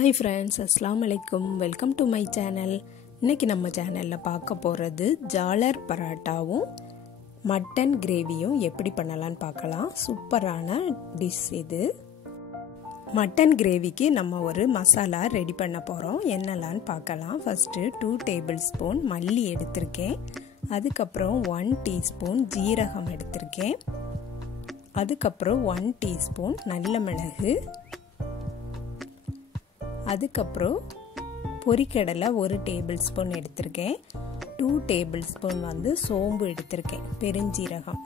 Hi friends, Assalamu alaikum. Welcome to my channel. இன்னைக்கு நம்ம சேனல்ல பார்க்க போறது ஜாலர் பரோட்டாவும் மட்டன் கிரேவியும் எப்படி பண்ணலாம்னு பார்க்கலாம். சூப்பரான டிஷ் இது. மட்டன் கிரேவிக்கு நம்ம ஒரு மசாலா ரெடி பண்ண போறோம். என்னலாம்னு பார்க்கலாம். ஃபர்ஸ்ட் 2 டேபிள்ஸ்பூன் மல்லி எடுத்துர்க்கேன். அதுக்கு அப்புறம் 1 டீஸ்பூன் ஜீரகம் எடுத்துர்க்கேன். அதுக்கு அப்புறம் 1 டீஸ்பூன் நல்ல மிளகு, அதுக்கப்புறம் பொரிக்கடலை 1 டேபிள்ஸ்பூன் எடுத்திருக்கேன். 2 டேபிள்ஸ்பூன் சோம்பு எடுத்திருக்கேன், பெருஞ்சீரகம்.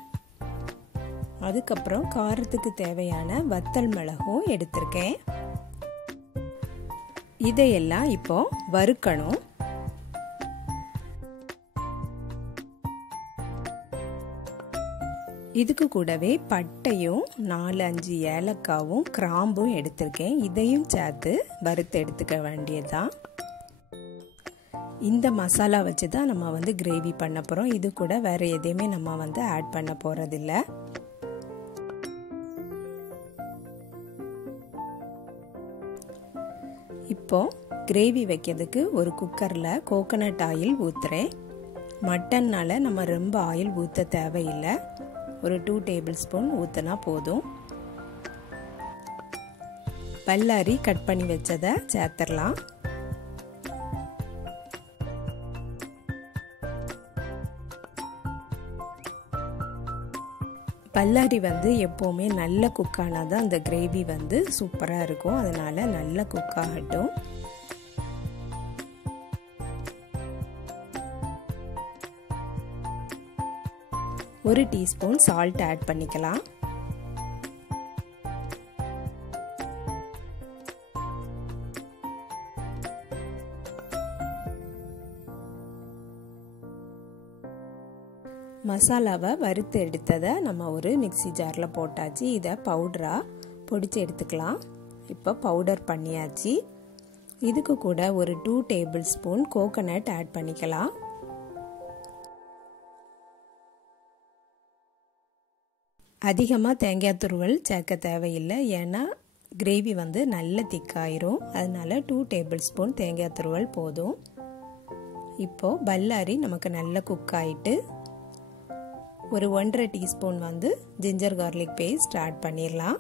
அதுக்கப்புறம் காரத்துக்கு தேவையான வத்தல் மிளகும் எடுத்திருக்கேன். இதையெல்லாம் இப்போ வறுக்கணும். இதுக்கு கூடவே பட்டையும் 4-5 ஏலக்காவும் கிராம்பும் எடுத்திருக்கேன். இதையும் சேர்த்து வறுத்து எடுத்துக்க வேண்டியதுதான். இந்த மசாலா வச்சு தான் நம்ம கிரேவி பண்ண போறோம். இது கூட வேற எதையுமே நம்ம ஆட் பண்ண போறதில்ல. இப்போ கிரேவி வைக்கிறதுக்கு ஒரு குக்கர்ல கோகனட் ஆயில் ஊத்துறேன். மட்டன்னால நம்ம ரொம்ப ஆயில் ஊத்த தேவையில்லை. ஒரு 2 டேபிள்ஸ்பூன் ஊற்றினா போதும். பல்லாரி கட் பண்ணி வச்சதை சேர்த்துடலாம். பல்லாரி எப்போவுமே நல்ல குக் ஆனாதான் அந்த கிரேவி சூப்பராக இருக்கும். அதனால நல்ல குக் ஆகட்டும். ஒரு டீஸ்பூன் சால்ட் ஆட் பண்ணிக்கலாம். மசாலாவை வறுத்து எடுத்ததை நம்ம ஒரு மிக்ஸி ஜாரில் போட்டாச்சு. இதை பவுடராக பொடிச்சு எடுத்துக்கலாம். இப்போ பவுடர் பண்ணியாச்சு. இதுக்கு கூட ஒரு 2 டேபிள்ஸ்பூன் கோகனட் ஆட் பண்ணிக்கலாம். அதிகமாக தேங்காய் துருவல் சேர்க்க தேவையில்லை. ஏன்னா கிரேவி நல்ல திக்காயிரும். அதனால 2 டேபிள்ஸ்பூன் தேங்காய் துருவல் போதும். இப்போ பல்லாரி நமக்கு நல்ல குக் ஆயிட்டு ஒரு 1.5 teaspoon ginger garlic paste add பண்ணிடலாம்.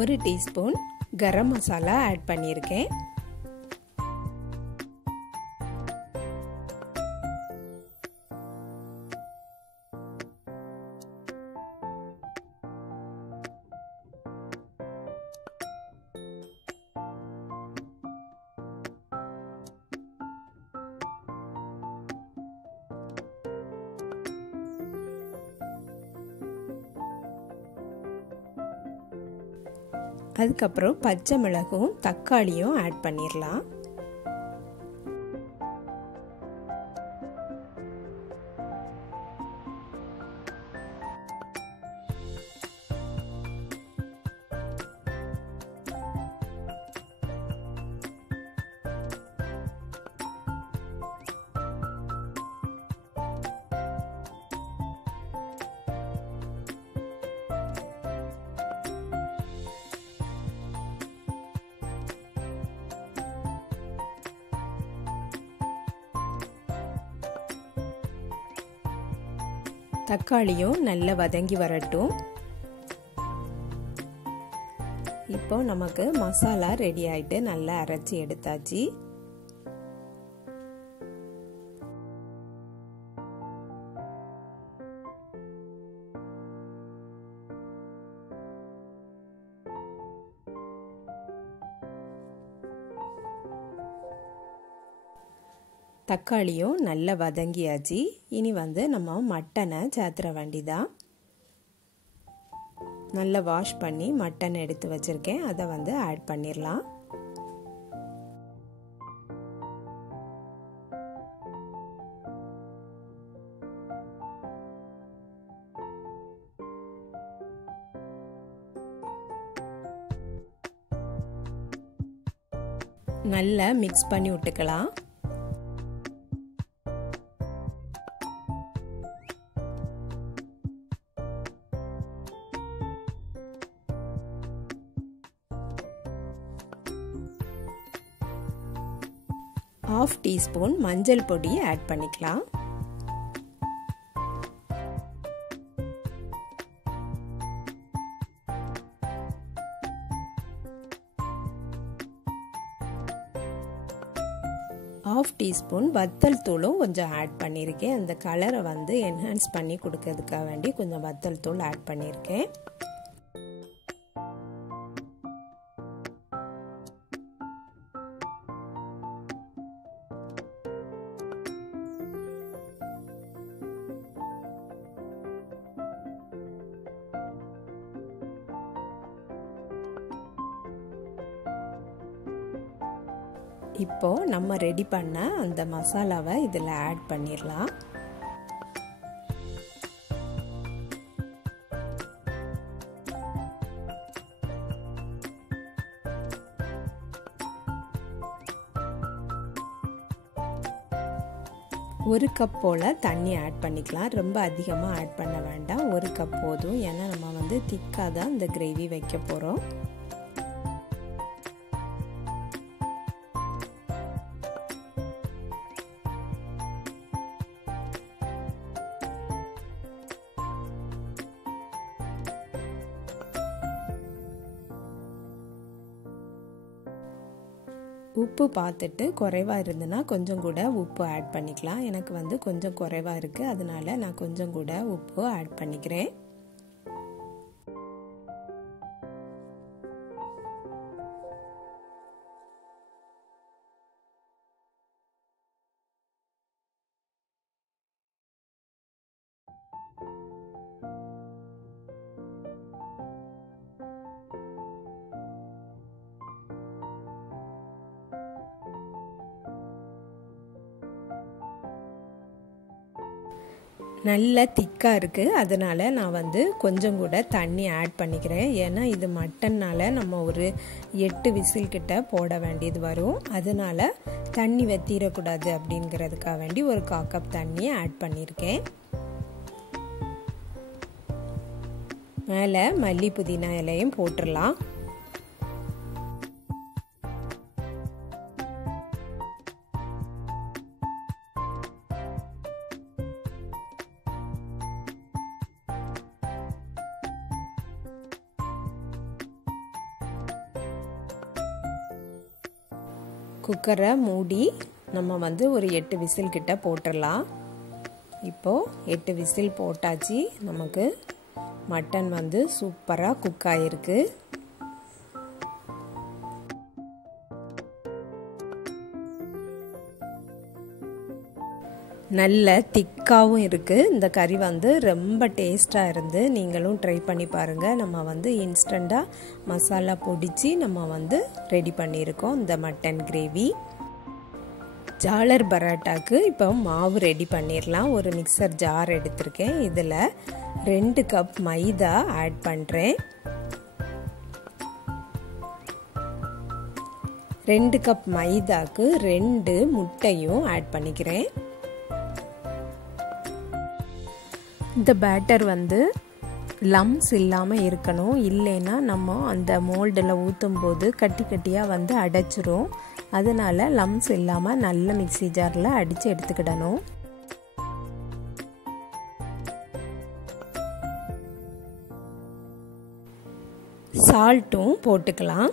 ஒரு டீஸ்பூன் கரம் மசாலா ஆட் பண்ணியிருக்கேன். அதுக்கப்புறம் பச்சை மிளகும் தக்காளியும் ஆட் பண்ணிடலாம். தக்காளியும் நல்லா வதங்கி வரட்டும். இப்போ நமக்கு மசாலா ரெடி ஆயிட்டு நல்லா அரைச்சி எடுத்தாச்சு. தக்காளியும் நல்லா வதங்கியாச்சு. இனி நம்ம மட்டனை சேர்த்துற வேண்டியதான். நல்லா வாஷ் பண்ணி மட்டன் எடுத்து வச்சுருக்கேன், அதை வந்து ஆட் பண்ணிடலாம். நல்லா மிக்ஸ் பண்ணி விட்டுக்கலாம். ½ டீஸ்பூன் மஞ்சள் பொடி ஆட் பண்ணிக்கலாம். ½ டீஸ்பூன் வத்தல் தூளும் கொஞ்சம் ஆட் பண்ணியிருக்கேன். அந்த கலரை வந்து என்ஹான்ஸ் பண்ணி கொடுக்கறதுக்காக வேண்டி கொஞ்சம் வத்தல் தூள் ஆட் பண்ணியிருக்கேன். இப்போ நம்ம ரெடி பண்ண அந்த மசாலாவை இதில் ஆட் பண்ணிடலாம். ஒரு கப் போல் தண்ணி ஆட் பண்ணிக்கலாம். ரொம்ப அதிகமாக ஆட் பண்ண வேண்டாம், ஒரு கப் போதும். ஏன்னா நம்ம வந்து திக்காக தான் இந்த கிரேவி வைக்க போகிறோம். உப்பு பார்த்துட்டு குறைவாக இருந்ததுன்னா கொஞ்சம் கூட உப்பு ஆட் பண்ணிக்கலாம். எனக்கு வந்து கொஞ்சம் குறைவாக இருக்குது, அதனால நான் கொஞ்சம் கூட உப்பு ஆட் பண்ணிக்கிறேன். நல்ல திக்காக இருக்குது, அதனால் நான் வந்து கொஞ்சம் கூட தண்ணி ஆட் பண்ணிக்கிறேன். ஏன்னா இது மட்டன்னால் நம்ம ஒரு 8 விசில் கிட்ட போட வேண்டியது வரும். அதனால் தண்ணி வற்றிடக்கூடாது அப்படிங்கிறதுக்காக வேண்டி ஒரு 1/4 கப் தண்ணியை ஆட் பண்ணியிருக்கேன். மேலே மல்லி புதினா இலையும் போட்டுடலாம். குக்கரை மூடி நம்ம வந்து ஒரு 8 விசில் கிட்ட போட்டுடலாம். இப்போது 8 விசில் போட்டாச்சு. நமக்கு மட்டன் வந்து சூப்பராக குக் ஆகிருக்கு. நல்ல திக்காகவும் இருக்குது. இந்த கறி வந்து ரொம்ப டேஸ்ட்டாக இருந்து நீங்களும் ட்ரை பண்ணி பாருங்கள். நம்ம வந்து இன்ஸ்டண்ட்டாக மசாலா பொடிச்சு நம்ம வந்து ரெடி பண்ணியிருக்கோம் இந்த மட்டன் கிரேவி. ஜாலர் பரோட்டாக்கு இப்போ மாவு ரெடி பண்ணிடலாம். ஒரு மிக்சர் ஜார் எடுத்திருக்கேன். இதில் 2 கப் மைதா ஆட் பண்ணுறேன். 2 கப் மைதாக்கு 2 முட்டையும் ஆட் பண்ணிக்கிறேன். இந்த பேட்டர் வந்து லம்ஸ் இல்லாமல் இருக்கணும், இல்லைன்னா நம்ம அந்த மோல்டில் ஊற்றும் போது கட்டி கட்டியாக வந்து அடைச்சிரும். அதனால் லம்ஸ் இல்லாமல் நல்ல மிக்ஸி ஜாரில் அடித்து எடுத்துக்கிடணும். சால்ட்டும் போட்டுக்கலாம்.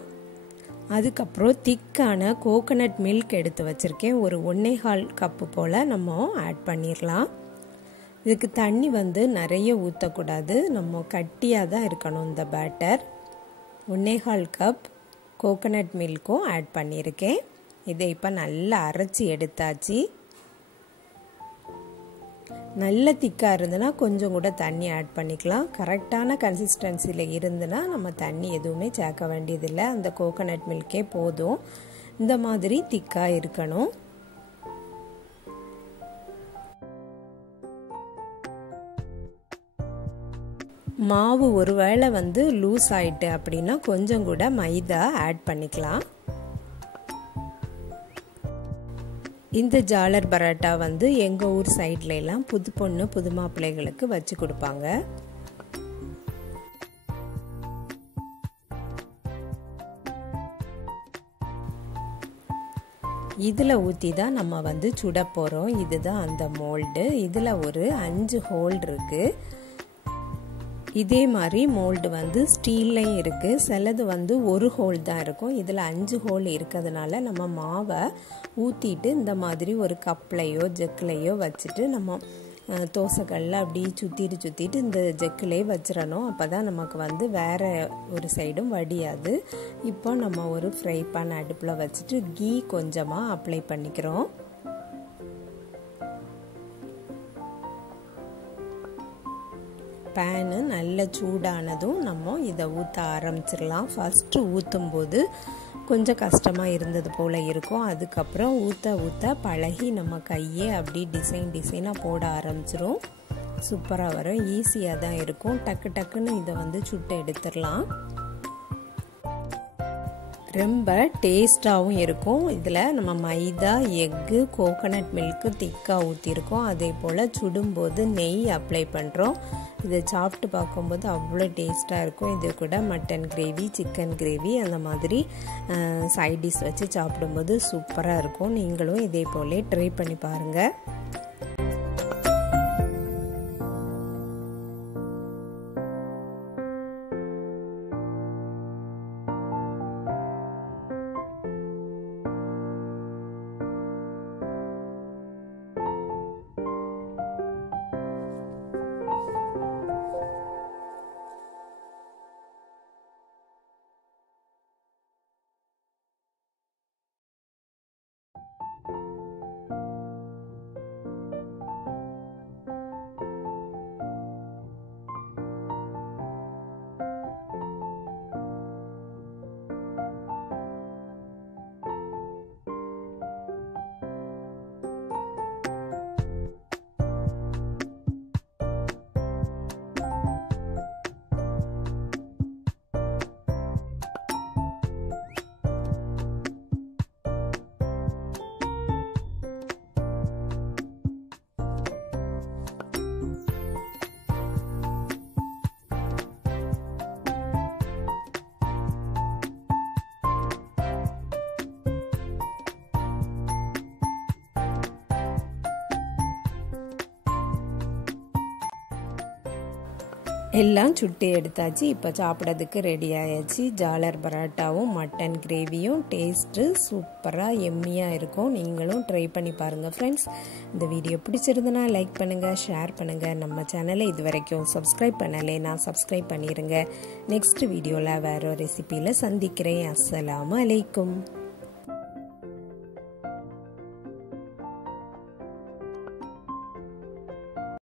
அதுக்கப்புறம் திக்கான கோகனட் மில்க் எடுத்து வச்சுருக்கேன். ஒரு 1.25 கப்பு போல் நம்ம ஆட் பண்ணிடலாம். இதுக்கு தண்ணி வந்து நிறைய ஊற்றக்கூடாது, நம்ம கட்டியாக தான் இருக்கணும் இந்த பேட்டர். 1.25 கப் கோகனட் மில்க்கும் ஆட் பண்ணியிருக்கேன். இதை இப்போ நல்லா அரைச்சி எடுத்தாச்சு. நல்ல திக்காக இருந்ததுன்னா கொஞ்சம் கூட தண்ணி ஆட் பண்ணிக்கலாம். கரெக்டான கன்சிஸ்டன்சியில் இருந்ததுன்னா நம்ம தண்ணி எதுவுமே சேர்க்க வேண்டியதில்லை. அந்த கோகோனட் மில்கே போதும். இந்த மாதிரி திக்காக இருக்கணும். மாவு ஒருவேளை லூஸ் ஆயிட்டு அப்படின்னா கொஞ்சம் கூட மைதா ஆட் பண்ணிக்கலாம். இந்த ஜாலர் பரோட்டா எங்கள் ஊர் சைட்ல எல்லாம் புது பொண்ணு புது மாப்பிள்ளைகளுக்கு வச்சு கொடுப்பாங்க. இதில் ஊற்றி தான் நம்ம சுட போகிறோம். இதுதான் அந்த மோல்டு. இதில் ஒரு 5 ஹோல் இருக்குது. இதே மாதிரி மோல்டு ஸ்டீல்லையும் இருக்குது. சிலது ஒரு ஹோல் தான் இருக்கும். இதில் 5 ஹோல் இருக்கிறதுனால நம்ம மாவை ஊற்றிட்டு இந்த மாதிரி ஒரு கப்லையோ ஜெக்கிலையோ வச்சுட்டு நம்ம தோசைக்கல்ல அப்படி சுற்றிட்டு இந்த ஜெக்கிலே வச்சிடணும். அப்போ தான் நமக்கு வேறு ஒரு சைடும் வடியாது. இப்போ நம்ம ஒரு ஃப்ரை பேன் அடுப்பில் வச்சுட்டு கீ கொஞ்சமாக அப்ளை பண்ணிக்கிறோம். பேனு நல்ல சூடானதும் நம்ம இதை ஊற்ற ஆரம்பிச்சிடலாம். ஃபஸ்ட்டு ஊற்றும் போது கொஞ்சம் கஷ்டமாக இருந்தது போல் இருக்கும். அதுக்கப்புறம் ஊற்ற பழகி நம்ம கையே அப்படி டிசைனாக போட ஆரம்பிச்சிரும். சூப்பராக வரும். ஈஸியாக தான் இருக்கும். டக்குன்னு இதை சுட்டு எடுத்துடலாம். ரொம்ப டேஸ்டாகவும் இருக்கும். இதில் நம்ம மைதா, எக்கு, கோகோனட் மில்க்கு திக்காக ஊற்றிருக்கோம். அதே போல் சுடும்போது நெய் அப்ளை பண்ணுறோம். இதை சாப்பிட்டு பார்க்கும்போது அவ்வளோ டேஸ்ட்டாக இருக்கும். இது கூட மட்டன் கிரேவி, சிக்கன் கிரேவி அந்த மாதிரி சைட் டிஷ் வச்சு சாப்பிடும்போது சூப்பராக இருக்கும். நீங்களும் இதே போல் ட்ரை பண்ணி பாருங்கள். எல்லாம் சுட்டு எடுத்தாச்சு. இப்போ சாப்பிட்றதுக்கு ரெடி ஆயாச்சு. ஜாலர் பரோட்டாவும் மட்டன் கிரேவியும் டேஸ்ட்டு சூப்பராக எம்மியாக இருக்கும். நீங்களும் ட்ரை பண்ணி பாருங்கள் ஃப்ரெண்ட்ஸ். இந்த வீடியோ பிடிச்சிருந்தனா லைக் பண்ணுங்கள், ஷேர் பண்ணுங்கள். நம்ம சேனலை இது வரைக்கும் சப்ஸ்கிரைப் பண்ணலைன்னா சப்ஸ்கிரைப் பண்ணிடுங்க. நெக்ஸ்ட் வீடியோவில் வேறு ஒரு ரெசிபியில் சந்திக்கிறேன். அஸ்ஸலாமு அலைக்கும்.